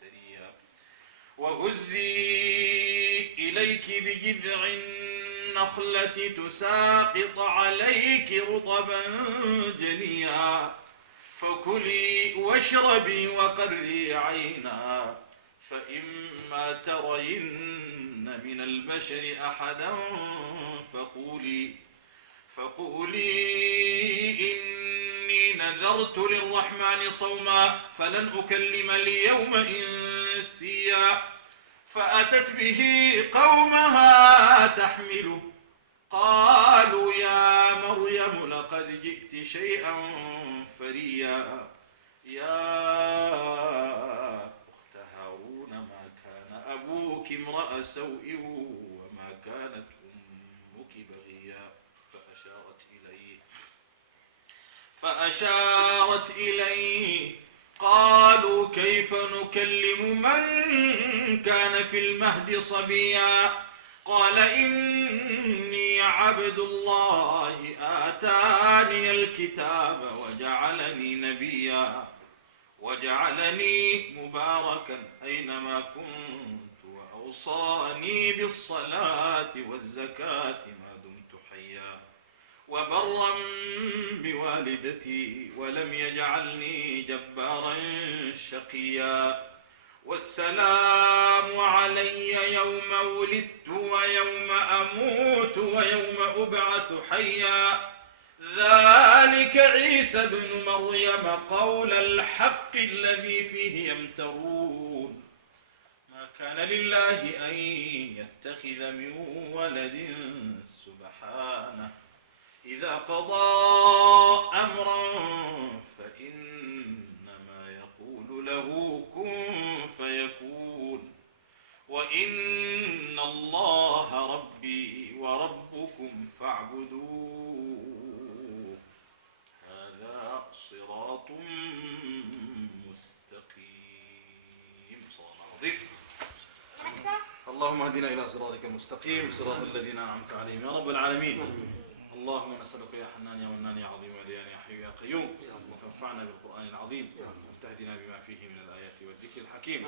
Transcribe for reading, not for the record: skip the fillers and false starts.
سريا وهزي إليك بجذع النخلة تساقط عليك رطبا جنيا فكلي واشربي وقري عينا فإما ترين من البشر أحدا فقولي إني نذرت للرحمن صوما فلن أكلم اليوم إنسيا فأتت به قومها تحمله قالوا يا مريم لقد جئت شيئا فريا يا أخت هارون ما كان أبوك امرأ سوء وما كانت أمك بغيا فأشارت إليه قالوا كيف نكلم من كان في المهد صبيا قال إني عبد الله آتاني الكتاب وجعلني نبيا وجعلني مباركا أينما كنت وأوصاني بالصلاة والزكاة ما دمت حيا وبرا بوالدتي ولم يجعلني جبارا شقيا والسلام علي يوم ولدت ويوم أموت ويوم أبعث حيا ذلك عيسى بن مريم قول الحق الذي فيه يمترون ما كان لله أن يتخذ من ولد سبحانه إذا قضى أمرا فإنما يقول له كن فيكون وإن الله ربي وربكم فاعبدوه هذا صراط مستقيم. صلى الله عليه وسلم. اللهم اهدنا إلى صراطك المستقيم صراط الذين أنعمت عليهم يا رب العالمين. اللهم نسألك يا حنان يا منان يا عظيم يا ديان يا حي يا قيوم تنفعنا بالقرآن العظيم وتهدنا بما فيه من الآيات والذكر الحكيم.